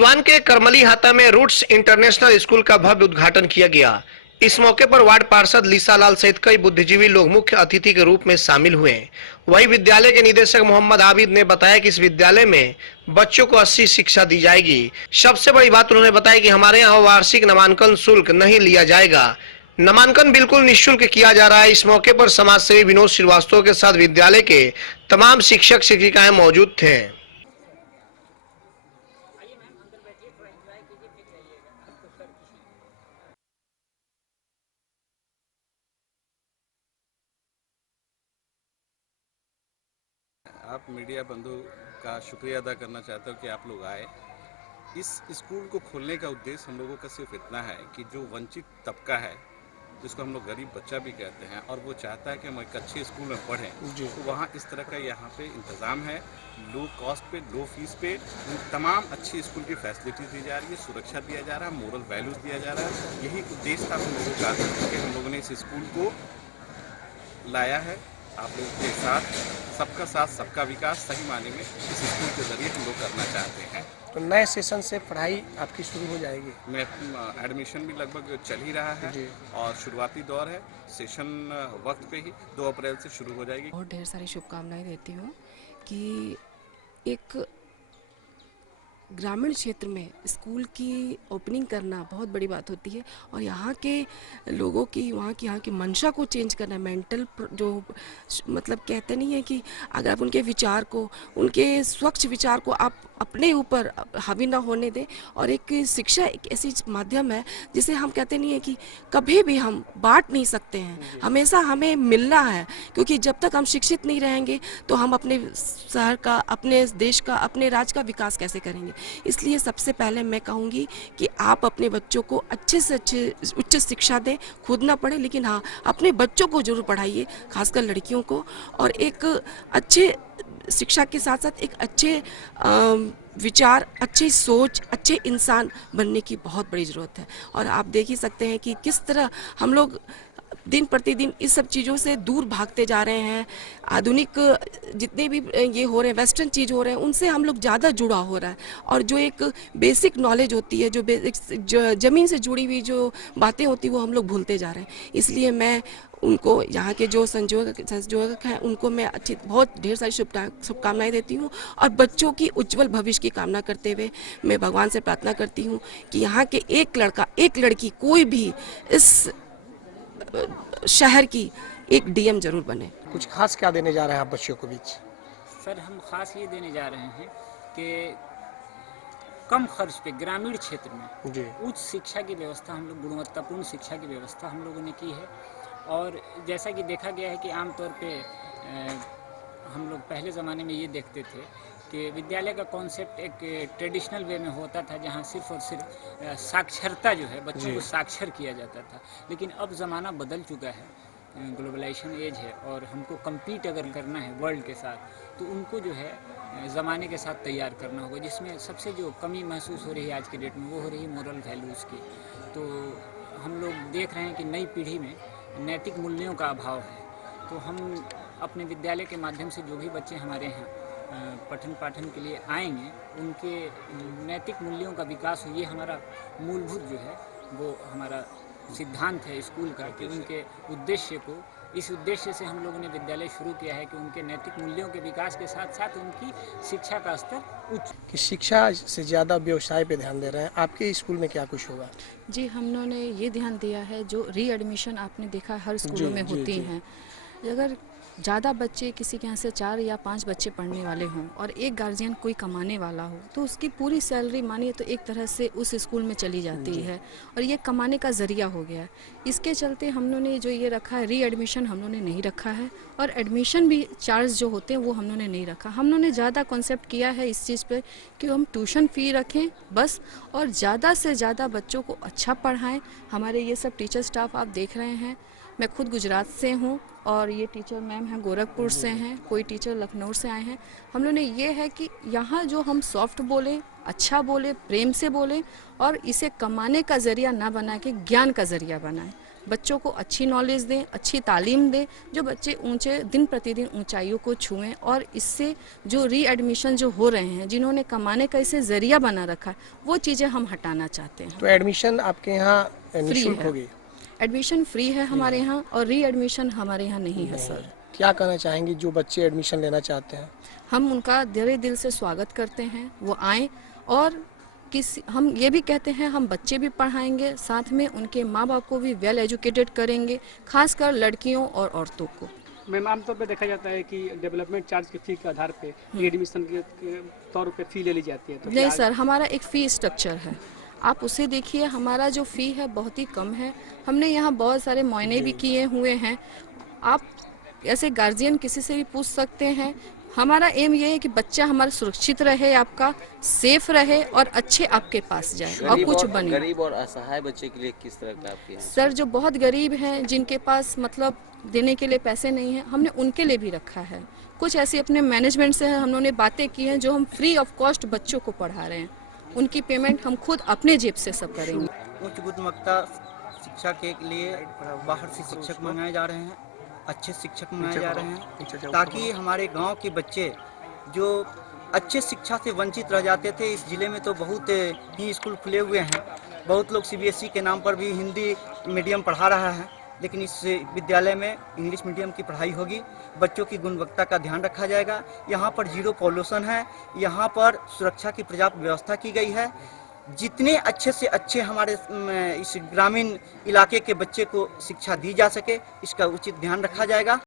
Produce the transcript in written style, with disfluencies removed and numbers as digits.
सीवान के करमलीहाता में roots international school का भव्य उद्घाटन किया गया। इस मौके पर वार्ड पार्षद लीसा लाल सहित कई बुद्धिजीवी लोग मुख्य अतिथि के रूप में शामिल हुए। वहीं विद्यालय के निदेशक मोहम्मद आबिद ने बताया कि इस विद्यालय में बच्चों को अच्छी शिक्षा दी जाएगी। सबसे बड़ी बात उन्होंने बताया कि हमारे यहाँ वार्षिक नामांकन शुल्क नहीं लिया जाएगा, नामांकन बिल्कुल निःशुल्क किया जा रहा है। इस मौके पर समाज सेवी विनोद श्रीवास्तव के साथ विद्यालय के तमाम शिक्षक शिक्षिकाएं मौजूद थे। आप मीडिया बंधु का शुक्रिया अदा करना चाहता हूँ कि आप लोग आए। इस स्कूल को खोलने का उद्देश्य हम लोगों का सिर्फ इतना है कि जो वंचित तबका है, जिसको हम लोग गरीब बच्चा भी कहते हैं, और वो चाहता है कि हम एक अच्छे स्कूल में पढ़ें, तो वहाँ इस तरह का यहाँ पे इंतज़ाम है। लो कॉस्ट पे, लो फीस पे तमाम अच्छी स्कूल की फैसिलिटीज दी जा रही है, सुरक्षा दिया जा रहा है, मोरल वैल्यूज दिया जा रहा है। यही उद्देश्य था हम लोगों का कि हम लोगों ने इस स्कूल को लाया है। आप लोगों के साथ सबका विकास सही मायने में इस स्कूल के जरिए हम लोग करना चाहते हैं। तो नए सेशन से पढ़ाई आपकी शुरू हो जाएगी? मैं एडमिशन भी लगभग चल ही रहा है और शुरुआती दौर है। सेशन वक्त पे ही 2 अप्रैल से शुरू हो जाएगी। और ढेर सारी शुभकामनाएं देती हूँ कि एक ग्रामीण क्षेत्र में स्कूल की ओपनिंग करना बहुत बड़ी बात होती है, और यहाँ के लोगों की यहाँ की मंशा को चेंज करना, मेंटल जो मतलब कहते नहीं है कि अगर आप उनके विचार को, उनके स्वच्छ विचार को आप अपने ऊपर हावी ना होने दें। और एक शिक्षा एक ऐसी माध्यम है जिसे हम कहते नहीं है कि कभी भी हम बांट नहीं सकते हैं, हमेशा हमें मिलना है, क्योंकि जब तक हम शिक्षित नहीं रहेंगे तो हम अपने शहर का, अपने देश का, अपने राज्य का विकास कैसे करेंगे। इसलिए सबसे पहले मैं कहूँगी कि आप अपने बच्चों को अच्छे से अच्छे उच्च शिक्षा दें, खुद ना पढ़ें, लेकिन हाँ अपने बच्चों को जरूर पढ़ाइए, खासकर लड़कियों को। और एक अच्छे शिक्षा के साथ साथ एक अच्छे विचार, अच्छी सोच, अच्छे इंसान बनने की बहुत बड़ी ज़रूरत है। और आप देख ही सकते हैं कि किस तरह हम लोग दिन प्रतिदिन इस सब चीज़ों से दूर भागते जा रहे हैं। आधुनिक जितने भी ये हो रहे हैं, वेस्टर्न चीज़ हो रहे हैं, उनसे हम लोग ज़्यादा जुड़ा हो रहा है। और जो एक बेसिक नॉलेज होती है, जो ज़मीन से जुड़ी हुई जो बातें होती हैं, वो हम लोग भूलते जा रहे हैं। इसलिए मैं उनको, यहाँ के जो संयोजक हैं, उनको मैं बहुत ढेर सारी शुभकामनाएं देती हूँ। और बच्चों की उज्जवल भविष्य की कामना करते हुए मैं भगवान से प्रार्थना करती हूँ कि यहाँ के एक लड़का, एक लड़की, कोई भी इस शहर की एक डीएम जरूर बने। कुछ खास क्या देने जा रहे हैं आप बच्चों को बीच? सर, हम खास ये देने जा रहे हैं कि कम खर्च पे ग्रामीण क्षेत्र में उच्च शिक्षा की व्यवस्था, हम लोग गुणवत्तापूर्ण शिक्षा की व्यवस्था हम लोगों ने की है। और जैसा कि देखा गया है कि आमतौर पे हम लोग पहले ज़माने में ये देखते थे कि विद्यालय का कॉन्सेप्ट एक ट्रेडिशनल वे में होता था, जहाँ सिर्फ और सिर्फ साक्षरता जो है, बच्चों को साक्षर किया जाता था। लेकिन अब ज़माना बदल चुका है, ग्लोबलाइजेशन एज है, और हमको कम्पीट अगर करना है वर्ल्ड के साथ, तो उनको जो है ज़माने के साथ तैयार करना होगा। जिसमें सबसे जो कमी महसूस हो रही है आज के डेट में, वो हो रही है मोरल वैल्यूज़ की। तो हम लोग देख रहे हैं कि नई पीढ़ी में नैतिक मूल्यों का अभाव है। तो हम अपने विद्यालय के माध्यम से जो भी बच्चे हमारे यहाँ पठन पाठन के लिए आएंगे, उनके नैतिक मूल्यों का विकास हो, ये हमारा मूलभूत जो है वो हमारा सिद्धांत है स्कूल का, कि उनके उद्देश्य को, इस उद्देश्य से हम लोगों ने विद्यालय शुरू किया है कि उनके नैतिक मूल्यों के विकास के साथ साथ उनकी शिक्षा का स्तर उच्च। कि शिक्षा से ज़्यादा व्यवसाय पे ध्यान दे रहे हैं। आपके स्कूल में क्या कुछ होगा? जी, हमने ये ध्यान दिया है, जो रीएडमिशन आपने देखा हर स्कूलों में होती हैं। अगर ज़्यादा बच्चे, किसी के यहाँ से 4 या 5 बच्चे पढ़ने वाले हों और एक गार्जियन कोई कमाने वाला हो, तो उसकी पूरी सैलरी मानिए तो एक तरह से उस स्कूल में चली जाती है, और ये कमाने का ज़रिया हो गया है। इसके चलते हम लोगों ने जो ये रखा है, रीएडमिशन हम लोगों ने नहीं रखा है, और एडमिशन भी चार्ज जो होते हैं वो हम लोगों ने नहीं रखा। हम लोगों ने ज़्यादा कॉन्सेप्ट किया है इस चीज़ पे कि हम ट्यूशन फ़ी रखें बस, और ज़्यादा से ज़्यादा बच्चों को अच्छा पढ़ाएँ। हमारे ये सब टीचर स्टाफ आप देख रहे हैं, मैं खुद गुजरात से हूँ, और ये टीचर मैम हैं गोरखपुर से हैं, कोई टीचर लखनऊ से आए हैं। हम लोगों ने ये है कि यहाँ जो हम सॉफ्ट बोले, अच्छा बोले, प्रेम से बोले, और इसे कमाने का ज़रिया ना बना के ज्ञान का ज़रिया बनाएं। बच्चों को अच्छी नॉलेज दें, अच्छी तालीम दें, जो बच्चे दिन प्रतिदिन ऊंचाइयों को छुएं, और इससे जो रीएडमिशन जो हो रहे हैं, जिन्होंने कमाने का इसे जरिया बना रखा है, वो चीज़ें हम हटाना चाहते हैं। तो एडमिशन आपके यहाँ फ्री निःशुल्क है, होगी? एडमिशन फ्री है हमारे यहाँ, और रीएडमिशन हमारे यहाँ नहीं है सर। क्या कहना चाहेंगी जो बच्चे एडमिशन लेना चाहते हैं? हम उनका दिले दिल से स्वागत करते हैं, वो आएँ, और हम ये भी कहते हैं हम बच्चे भी पढ़ाएंगे, साथ में उनके माँ बाप को भी वेल एजुकेटेड करेंगे, खासकर लड़कियों और औरतों को। मैम, आमतौर पर देखा जाता है कि डेवलपमेंट चार्ज की फी के आधार पे एडमिशन के तौर पे फी ले ली जाती है, तो नहीं सर, हमारा एक फ़ी स्ट्रक्चर है, आप उसे देखिए। हमारा जो फ़ी है बहुत ही कम है। हमने यहाँ बहुत सारे मुआयने भी किए हुए हैं। आप ऐसे गार्जियन किसी से भी पूछ सकते हैं। हमारा एम ये है कि बच्चा हमारा सुरक्षित रहे, आपका सेफ रहे, और अच्छे आपके पास जाए और कुछ बने। गरीब और असहाय बच्चे के लिए किस तरह का आपके यहाँ? सर, जो बहुत गरीब हैं, जिनके पास मतलब देने के लिए पैसे नहीं हैं, हमने उनके लिए भी रखा है। कुछ ऐसी अपने मैनेजमेंट से हमने बातें की हैं जो हम फ्री ऑफ कॉस्ट बच्चों को पढ़ा रहे हैं। उनकी पेमेंट हम खुद अपने जेब से सब करेंगे। उच्च गुणवत्ता शिक्षा के लिए बाहर से शिक्षक मंगाए जा रहे हैं, अच्छे शिक्षक मंगाए जा रहे हैं, ताकि हमारे गांव के बच्चे जो अच्छे शिक्षा से वंचित रह जाते थे। इस जिले में तो बहुत ही स्कूल खुले हुए हैं, बहुत लोग सीबीएसई के नाम पर भी हिंदी मीडियम पढ़ा रहा है, लेकिन इस विद्यालय में इंग्लिश मीडियम की पढ़ाई होगी। बच्चों की गुणवत्ता का ध्यान रखा जाएगा। यहाँ पर जीरो पॉल्यूशन है, यहाँ पर सुरक्षा की पर्याप्त व्यवस्था की गई है। जितने अच्छे से अच्छे हमारे इस ग्रामीण इलाके के बच्चे को शिक्षा दी जा सके, इसका उचित ध्यान रखा जाएगा।